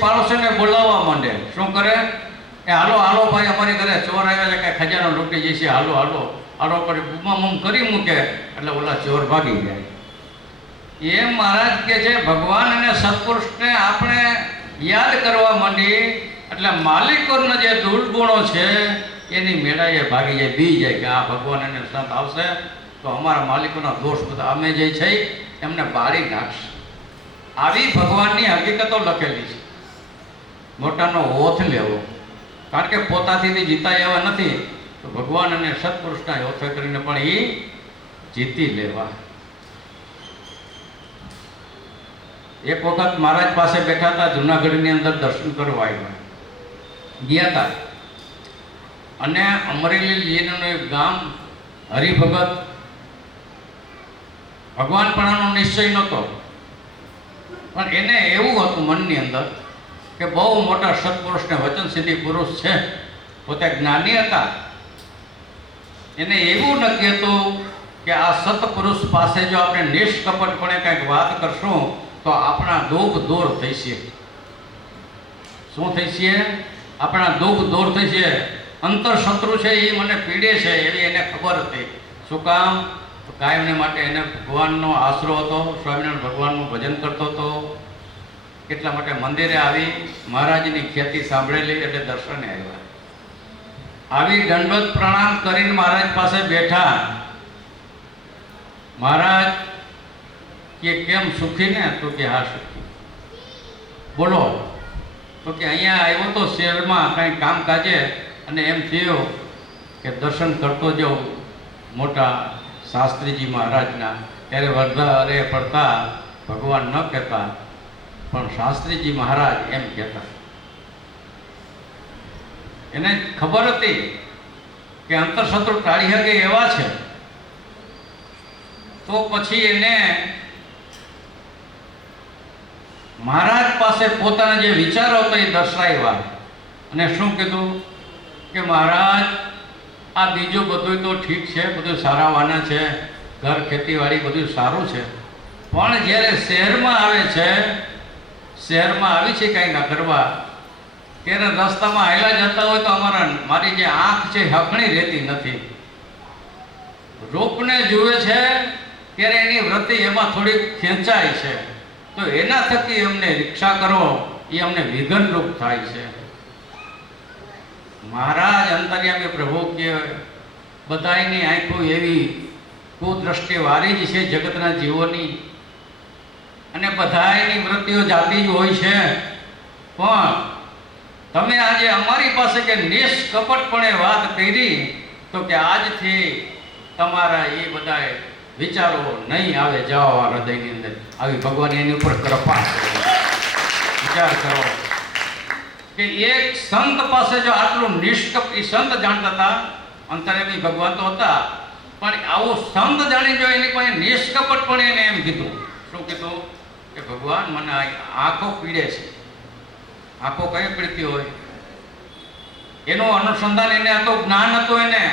પાડોશીને બોલાવવા માંડે. શું કરે? એ હાલો હાલો ભાઈ, અમારી ઘરે ચોર આવ્યા છે, કાંઈ ખજાનો લૂંટી જશે, હાલો હાલો હાલો કરી બૂમાબૂમ કરી મૂકે એટલે ઓલા ચોર ભાગી જાય. એમ મહારાજ કહે છે ભગવાન અને સત્પુરુષને આપણે યાદ કરવા માંડી એટલે માલિકોના જે દુર્ગુણો છે એની મેળાએ ભાગી જાય, બી જાય કે આ ભગવાન અને સંત આવશે તો અમારા માલિકોના દોષ બધા અમે જે છે એમને બાળી નાખશે. આવી ભગવાનની હકીકતો લખેલી છે. મોટાનો ઓથ લેવો, કારણ કે પોતાથી જીતાય એવા નથી તો ભગવાન અને સત્પુરુષના ઓથ કરીને પણ એ જીતી લેવા. એક વખત મહારાજ પાસે બેઠા હતા, જુનાગઢની અંદર દર્શન કરવા આવ્યા ગયા હતા અને અમરેલીનું એક ગામ હરિભગત ભગવાનપણાનો નિશ્ચય નહોતો, પણ એને એવું હતું મનની અંદર કે બહુ મોટા સત્પુરુષને વચન સિદ્ધિ પુરુષ છે, પોતે જ્ઞાની હતા. એને એવું નક્કી હતું કે આ સત્પુરુષ પાસે જો આપણે નિષ્કપટપણે કંઈક વાત કરશું તો આપણા દુઃખ દૂર થશે. શું થશે? આપણા દુઃખ દૂર થશે. અંતર શત્રુ છે એ મને પીડે છે એવી એને ખબર હતી. શું કામ? તો કાયમને માટે એને ભગવાનનો આશરો હતો, સ્વામિનારાયણ ભગવાનનું ભજન કરતો હતો. એટલા માટે મંદિરે આવી મહારાજની ખ્યાતિ સાંભળેલી એટલે દર્શને આવ્યા. આવી દંડવત પ્રણામ કરીને મહારાજ પાસે બેઠા. મહારાજ કે કેમ સુખી ને? તો કે હા સુખી. બોલો? તો કે અહીંયા આવ્યો તો શહેરમાં કંઈ કામકાજે અને એમ થયું કે દર્શન કરતો જાઉં મોટા શાસ્ત્રીજી મહારાજના. ત્યારે વધારે પડતા ભગવાન ન કહેતા પણ શાસ્ત્રીજી મહારાજ એમ કહેતા. એને ખબર હતી કે અંતરશત્રુ ટાળી શકે એવા છે. તો પછી એને મહારાજ પાસે પોતાના જે વિચારો હતા એ દર્શાવ્યા અને શું કીધું કે મહારાજ આ બીજું બધું તો ઠીક છે, બધું સારાવાના છે, ઘર ખેતીવાડી બધું સારું છે, પણ જ્યારે શહેરમાં આવે છે, શહેરમાં આવી છે કાંઈ ના કરવા, ત્યારે રસ્તામાં હાલ્યા જતા હોય તો મારી જે આંખ છે હકણી રહેતી નથી. રૂપને જુએ છે ત્યારે એની વૃત્તિ એમાં થોડીક ખેંચાય છે, તો એના થકી અમને રિક્ષા કરો એ અમને વિઘનરૂપ થાય છે. મહારાજ અંતર્યામી પ્રભુ કે બધાની આંખો એવી કુદ્રષ્ટિ વાળી જ છે જગતના જીવોની, અને બધાની વૃત્તિઓ જાતી જ હોય છે. પણ તમે આજે અમારી પાસે કે નિષ્કપટપણે વાત કરી તો કે આજથી તમારા એ બધા વિચારો નહીં આવે, જાઓ આ હૃદયની અંદર. આવી ભગવાન એની ઉપર કૃપા કરો. વિચાર કરો કે એક સંત પાસે જો આટલું નિષ્કપ, એ સંત જાણતા હતા, અંતર્યામી ભગવાન તો હતા, પણ આવું સંત જાણી જો એની પાસે નિષ્કપટપણે એને એમ કીધું. શું કીધું? કે ભગવાન મને આંખો પીડે છે. આંખો કઈ પીડતી હોય? એનું અનુસંધાન એને હતું, જ્ઞાન હતું એને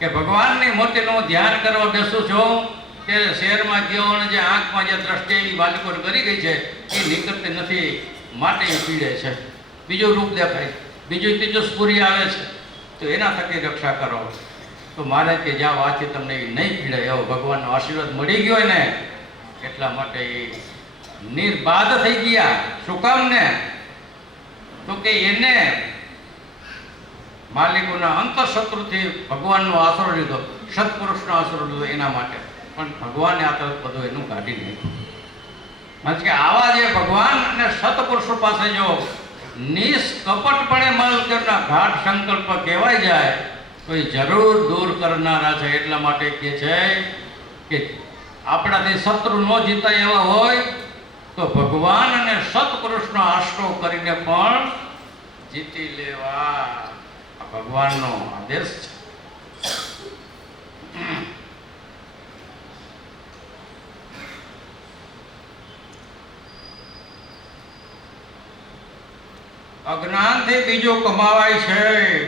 કે ભગવાનની મૂર્તિનું ધ્યાન કરવા બેસું છું કે શહેરમાં ગયો અને જે આંખમાં જે દ્રષ્ટિ એવી બાલિકો કરી ગઈ છે એ નીકળતી નથી, માટે એ પીડે છે. બીજું રૂપ દેખાય, બીજું ત્રીજું સ્ફુરી આવે છે, તો એના થકી રક્ષા કરો. તો મારે કે જાઓ આથી તમને એ નહીં પીડે એવો ભગવાનનો આશીર્વાદ મળી ગયો ને, એટલા માટે એ નિર્બાધ થઈ ગયા. શું કામ ને? તો કે એને માલિકોના અંતરશત્રુથી ભગવાનનો આશરો લીધો, સત્પુરુષનો આશરો લીધો એના માટે. પણ ભગવાને આ તરફ બધું એનું કાઢી નાખ્યું. કારણ કે આવા જે ભગવાન અને સત્પુરુષો પાસે જો નિષ્કપટપણે મલકરના ઘાટ સંકલ્પ કહેવાય જાય તો એ જરૂર દૂર કરનારા છે. એટલા માટે કહે છે કે આપણાથી શત્રુ ન જીતાય એવા હોય તો ભગવાન અને સત્પુરુષનો આશરો કરીને પણ જીતી લેવા. આ ભગવાનનો આદેશ છે. અજ્ઞાનથી બીજું કમાવાય છે,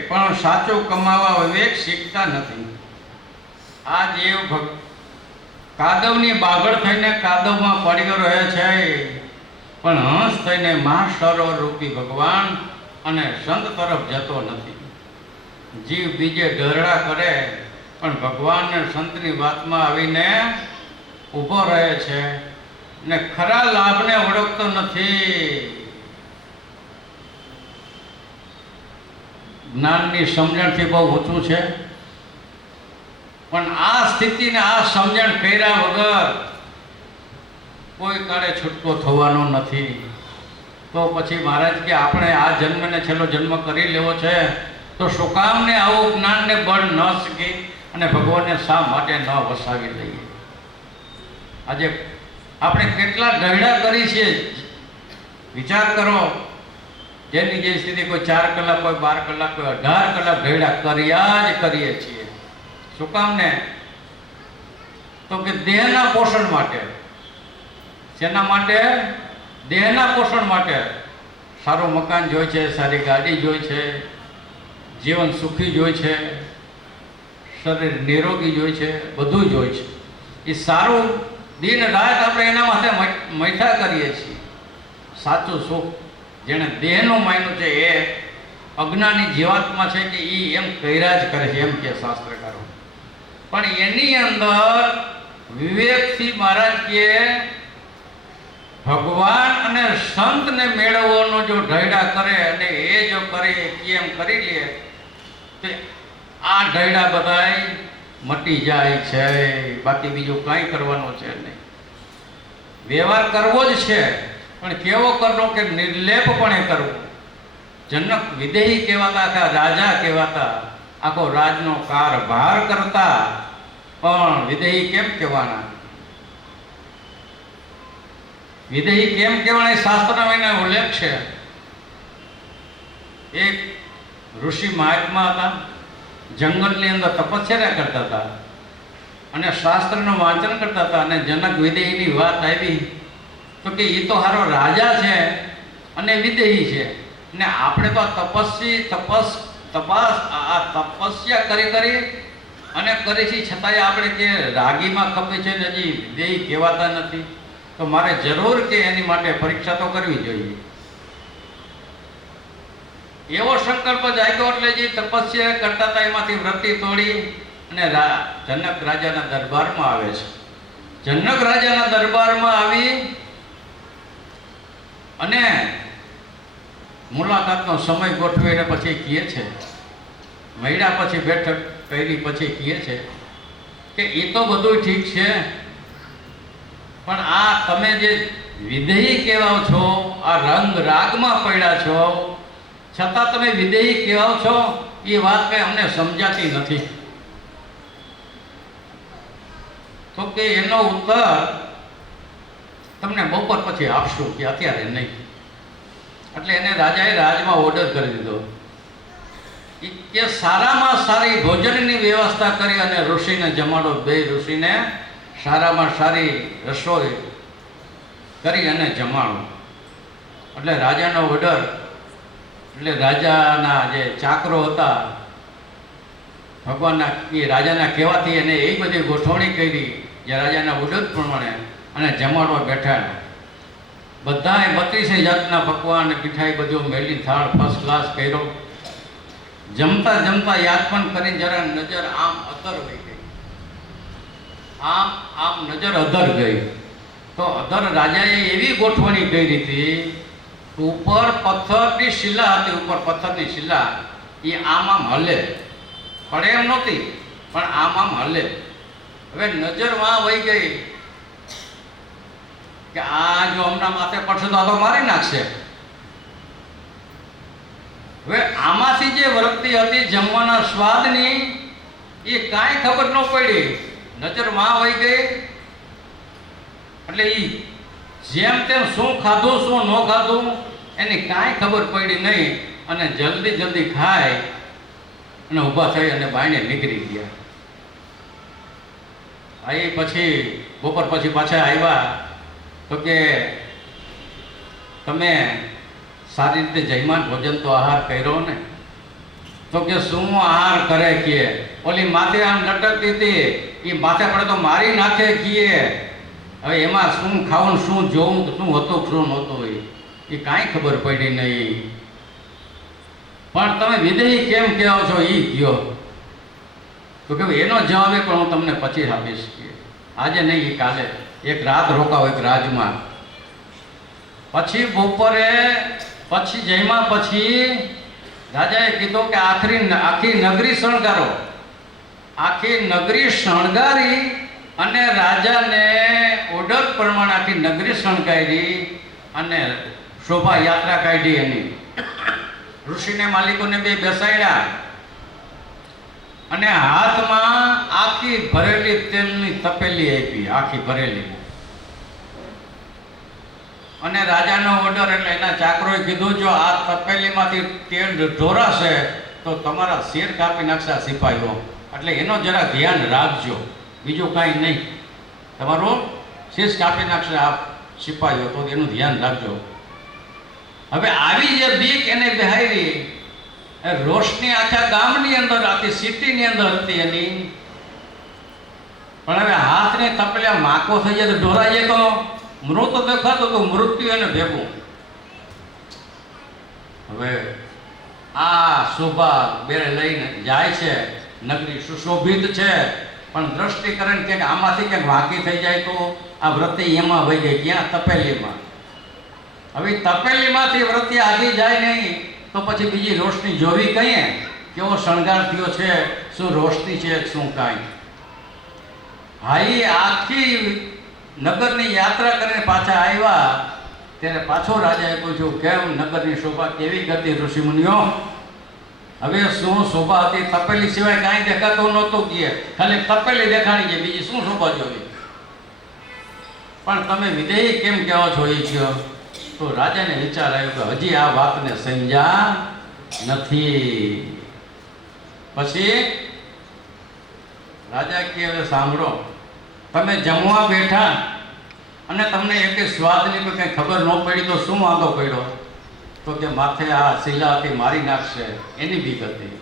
પણ સાચું કમાવા વિવેક શીખતા નથી. આ જીવ કાદવની બાગડ થઈને કાદવમાં પડ્યો રહે છે, પણ હંસ થઈને મહાસરોવર રૂપી ભગવાન અને સંત તરફ જતો નથી. જીવ બીજે ઢરડા કરે પણ ભગવાન અને સંતની વાતમાં આવીને ઊભો રહે છે ને ખરા લાભને ઓળખતો નથી. જ્ઞાનની સમજણથી બહુ ઊંચું છે, પણ આ સ્થિતિને આ સમજણ કર્યા વગર કોઈ કાળે છૂટકો થવાનો નથી. તો પછી મહારાજ કે આપણે આ જન્મને છેલ્લો જન્મ કરી લેવો છે તો શું કામને આવું જ્ઞાનને બળ ન શકી અને ભગવાનને શા માટે ન વસાવી લઈએ? આજે આપણે કેટલા ઢળ્યા કરી છે વિચાર કરો. જેની જે સ્થિતિ કોઈ 4 કલાક, કોઈ 12 કલાક, કોઈ 18 કલાક ઢળ્યા કર્યા જ કરીએ છીએ. શું કામને? તો કે દેહના પોષણ માટે. શેના માટે? દેહના પોષણ માટે. સારું મકાન જોઈએ છે, સારી ગાડી જોઈએ છે, જીવન સુખી જોઈએ છે, શરીર નિરોગી જોઈએ છે, બધું જોઈએ છે. એ સારું દિન રાત આપણે એના માટે મૈઠા કરીએ છીએ. સાચું સુખ જેણે દેહનું માન્યું છે એ અજ્ઞાની જીવાત્મા છે કે એ એમ કર્યા જ કરે છે, એમ કે શાસ્ત્રકારો. પણ એની અંદર વિવેકથી મહારાજ કે ભગવાન અને સંતને મેળવવાનો જો ઢૈડા કરે અને એ જો કરે એમ કરી લે તો આ ઢૈડા બધાય મટી જાય છે. બાકી બીજું કાંઈ કરવાનું છે નહીં. વ્યવહાર કરવો જ છે, પણ કેવો કરવો કે નિર્લેપપણે કરવો. જનક વિદેહી કહેવાતા, આખા રાજા કહેવાતા, આખો રાજનો કારભાર કરતા, પણ વિદેહી કેમ કહેવાના? વિદેહી કેમ કહેવાના? શાસ્ત્રમાં એનો ઉલ્લેખ છે. એક ઋષિ મહાત્મા હતા, જંગલની અંદર તપસ્યા કરતા હતા અને શાસ્ત્રનું વાંચન કરતા હતા. અને જનક વિદેહીની વાત આવી તો કે એ તો હારો રાજા છે અને વિદેહી છે, ને આપણે તો તપસ્યા કરી અને કરી છે, છતાંય આપણે કે રાગીમાં ખપે છે ને હજી વિદેહી કહેવાતા નથી. તો મારે જરૂર કે એની માટે પરીક્ષા તો કરવી જોઈએ. એવો સંકલ્પ જાગ્યો એટલે જે તપસ્યા કરતા હતા એમાંથી વૃત્તિ તોડી અને જનક રાજાના દરબારમાં આવે છે. જનક રાજાના દરબારમાં આવી અને મુલાકાતનો સમય ગોઠવીને પછી કહે છે, મળ્યા પછી બેઠક કરી પછી કહે છે કે એ તો બધું ઠીક છે, પણ આ તમે જે વિદેહી કહેવાઓ છો, આ રંગ રાગમાં પડ્યા છો, છતાં તમે વિદેહી કહેવાઓ છો, એ વાત કંઈ અમને સમજાતી નથી. તો કે એનો ઉત્તર તમને બપોર પછી આપશું, કે અત્યારે નહીં. એટલે એને રાજાએ રાજમાં ઓર્ડર કરી દીધો કે સારામાં સારી ભોજનની વ્યવસ્થા કરી અને ઋષિને જમાડો. 2 ઋષિને સારામાં સારી રસોઈ કરી અને જમાડો. એટલે રાજાનો ઓર્ડર. એટલે રાજાના જે ચાકરો હતા, ભગવાનના એ રાજાના કહેવાથી એને એ બધી ગોઠવણી કરી જે રાજાના ઓર્ડર પ્રમાણે, અને જમાડવા બેઠા. બધાએ 32 જાતના પકવાન મીઠાઈ બધું મેલી થાળ ફર્સ્ટ ક્લાસ કર્યો. જમતા જમતા યાદ પણ કરીને જરા નજર આમ અધર વહી ગઈ, આમ નજર અધર ગઈ. તો અધર રાજાએ એવી ગોઠવણી કરી હતી, ઉપર પથ્થરની શિલા હતી, ઉપર પથ્થરની શિલા એ આમ હલે, પડે એમ નહોતી, પણ આમ હલે. હવે નજર વાં વહી ગઈ કે આ જો હમણાં માથે પડશે તો આ તો મારી નાખશે. હવે આમાંથી જે વૃત્તિ હતી જમવાના સ્વાદની એ કાંઈ ખબર ન પડી, નજર માં વહી ગઈ. એટલે એ જેમ તેમ શું ખાધું શું ન ખાધું એની કાંઈ ખબર પડી નહીં, અને જલ્દી ખાય અને ઊભા થઈ અને બાઈને નીકળી ગયા. એ પછી બપોર પછી પાછા આવ્યા તો કે તમે સારી રીતે જયમાન ભોજન તો આહાર કર્યો ને? તો કે શું આહાર કરે કે ઓલી માથે આમ લટકતી હતી, એ માથે પડે તો મારી નાખે કીએ. હવે એમાં શું ખાવું, શું જોવું, શું હતું, શું નહોતું એ કાંઈ ખબર પડી નહીં. પણ તમે વિદેહી કેમ કહો છો એ કયો. તો કે એનો જવાબ પણ હું તમને પછી આપીશ. આજે નહીં, કાલે એક રાત રોકાવો એક રાજમાં. પછી બપોરે પછી જમ્યા પછી રાજાએ કીધું કે આખી નગરી શણગારો. આખી નગરી શણગારી અને રાજાને ઓર્ડર પ્રમાણે આખી નગરી શણગારી અને શોભાયાત્રા કાઢી. એની ઋષિને માલિકોને બે બેસાડ્યા અને હાથમાં આખી ભરેલી તેલની તપેલી આપી, આખી ભરેલી. અને રાજાનો ઓર્ડર એટલે એના ચાકરોએ કીધું જો આ તપેલીમાંથી તેલ ઢોરાશે તો તમારા શેર કાપી નાખશે સિપાહીઓ, એટલે એનો જરા ધ્યાન રાખજો, બીજું કાંઈ નહીં, તમારું શીશ કાપી નાખશે આ સિપાહીઓ, તો એનું ધ્યાન રાખજો. હવે આવી જે બીક એને બેહારી, રોશની આખા ગામની અંદર, આખી સિટીની અંદર હતી એની. પણ હવે હાથને તપેલા માકો થઈ જાય તો ઢોરાઈ જાય તો મૃત દેખાતો તો મૃત્યુ એને ભેગું. હવે આ શોભા બેરે લઈને જાય છે, નગરી સુશોભિત છે, પણ દ્રષ્ટિ કરીને ક્યાંક આમાંથી ક્યાંક વાંકી થઈ જાય તો આ વ્રતિ એમાં વહી ગઈ, ક્યાં તપેલીમાં. હવે તપેલીમાંથી વ્રતિ આગી જાય નહીં તો પછી બીજી રોશની જોવી કહીએ, કેવો શણગાર થયો છે, શું રોશની છે, શું કાંઈ. હા, એ આખી નગરની યાત્રા કરીને પાછા આવ્યા ત્યારે પાછો રાજાએ પૂછ્યું કેમ નગરની શોભા કેવી ગતિ ઋષિમુનિઓ. હવે શું શોભા હતી, તપેલી સિવાય કાંઈ દેખાતું નહોતું, કે ખાલી તપેલી દેખાણી છે, બીજી શું શોભા જોવી. પણ તમે વિદેહી કેમ કહેવો છો એ કયો. તો રાજાને વિચાર આવ્યો કે હજી આ વાતને સમજ્યા નથી. પછી રાજા કહે હવે સાંભળો, તમે જમવા બેઠા અને તમને એક સ્વાદની કોઈ કંઈ ખબર ન પડી તો શું વાંધો પડ્યો. તો કે માથે આ શીલા હતી મારી નાખશે એની બીક હતી,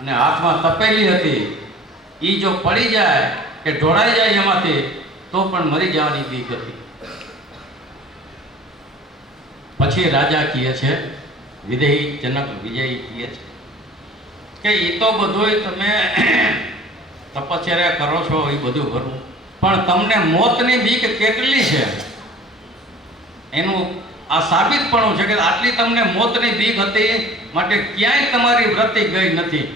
અને હાથમાં તપેલી હતી એ જો પડી જાય કે ઢોળાઈ જાય એમાંથી તો પણ મરી જવાની બીક હતી. પછી રાજા કહે છે, વિદેહી જનક વિજયી કહે છે કે એ તો બધું તમે તપશ્ચર્યા કરો છો એ બધું ખરું, પણ તમને મોતની બીક કેટલી છે એનું આ સાબિતપણું છે કે આટલી તમને મોતની બીક હતી માટે ક્યાંય તમારી વ્રતિ ગઈ નથી.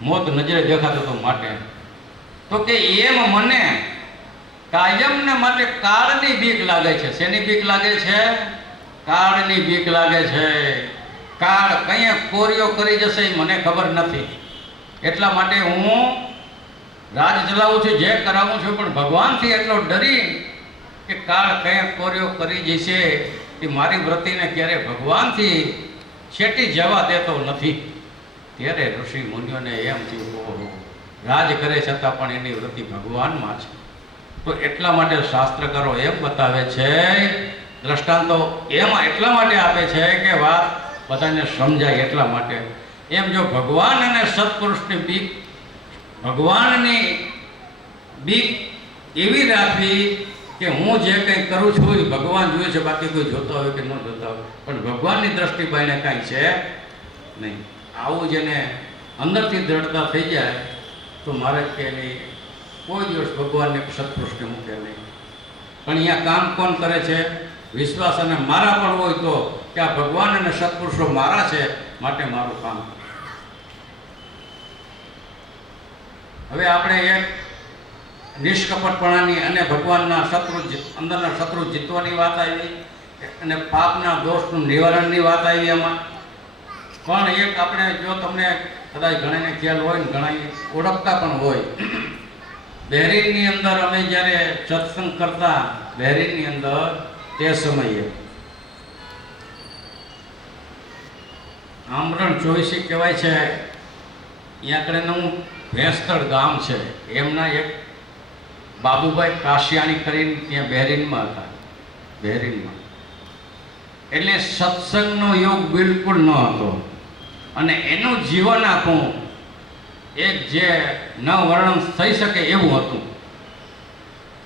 મોત નજરે દેખાતું હતું માટે. તો કે એમ મને કાયમને માટે કાળની બીક લાગે છે. શેની બીક લાગે છે? કાળની બીક લાગે છે. કાળ કઈ કોરિયો કરી જશે એ મને ખબર નથી, એટલા માટે હું રાજ ચલાવું છું, જે કરાવું છું, પણ ભગવાનથી એટલો ડરી કે કાળ કઈ કોરિયો કરી જશે એ મારી વ્રતિને ક્યારે ભગવાનથી છેટી જવા દેતો નથી. ત્યારે ઋષિ મુનિઓને એમ થયું, ઓહો, રાજ કરે છતાં પણ એની વ્રતિ ભગવાનમાં છે. તો એટલા માટે શાસ્ત્રકારો એમ બતાવે છે, દ્રષ્ટાંતો એમાં એટલા માટે આપે છે કે વાત બધાને સમજાય એટલા માટે. એમ જો ભગવાન અને સત્પુરુષની બીક, ભગવાનની બીક એવી રાખવી કે હું જે કંઈ કરું છું એ ભગવાન જોવે છે, બાકી કોઈ જોતો હોય કે ન જોતા હોય, પણ ભગવાનની દ્રષ્ટિ બાઈને કાંઈ છે નહીં. આવું જેને અંદરથી દ્રઢતા થઈ જાય તો મારે કે નહીં કોઈ દિવસ ભગવાનને સત્પુરુષને મૂકે નહીં. પણ અહીંયા કામ કોણ કરે છે? વિશ્વાસ અને મારા પણ હોય તો કે આ ભગવાન અને સત્પુરુષો મારા છે માટે મારું કામ. હવે આપણે એક નિષ્કપટપણાની અને ભગવાનના શત્રુ અંદરના શત્રુ જીતવાની વાત આવી અને પાપના દોષનું નિવારણની વાત આવી એમાં. પણ એક આપણે જો તમને કદાચ ઘણાને ખ્યાલ હોય ને ઘણા ઓળખતા પણ હોય, બહેરીનની અંદર અમે જ્યારે સત્સંગ કરતા બહેરીનની અંદર તે સમયે આમરણ ચોવીસી કહેવાય છે, અહીંયા કಡೆનું ભેંસતળ ગામ છે, એમના એક બાબુભાઈ કાશિયાણી કરીને ત્યાં બહેરીનમાં હતા. બહેરીનમાં એટલે સત્સંગનો યોગ બિલકુલ ન હતો અને એનું જીવન આખું એક જે ન વર્ણન થઈ શકે એવું હતું.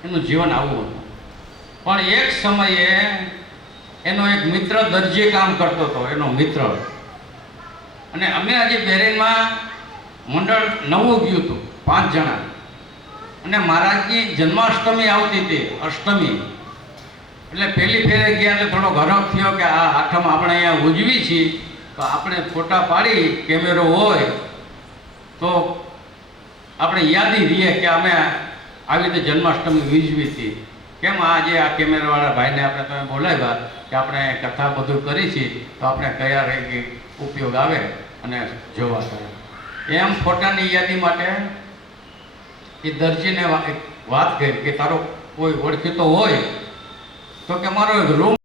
એનું જીવન આવું હતું. પણ એક સમયે એનો એક મિત્ર દરજી કામ કરતો હતો, એનો મિત્ર. અને અમે આજે બેરેનમાં મંડળ નવું ગયું હતું, 5 જણા. અને મહારાજની જન્માષ્ટમી આવતી હતી, અષ્ટમી. એટલે પહેલી ફેરે ગયા એટલે થોડો ગરમ થયો કે આ આઠમ આપણે અહીંયા ઉજવી છીએ, તો આપણે ફોટા પાડી કેમેરો હોય તો આપણે યાદી રહીએ કે અમે આવી રીતે જન્માષ્ટમી ઉજવી હતી. કેમ આજે આ કેમેરાવાળા ભાઈને આપણે તમે બોલાવ્યા કે આપણે કથા બધું કરી છે, તો આપણે કયા રહી ઉપયોગ આવે અને જોવા કરે. એમ ફોટાની યાદી માટે એ દરજીને વાત કરી કે તારો કોઈ ઓળખીતો હોય તો કે મારો એક રૂમ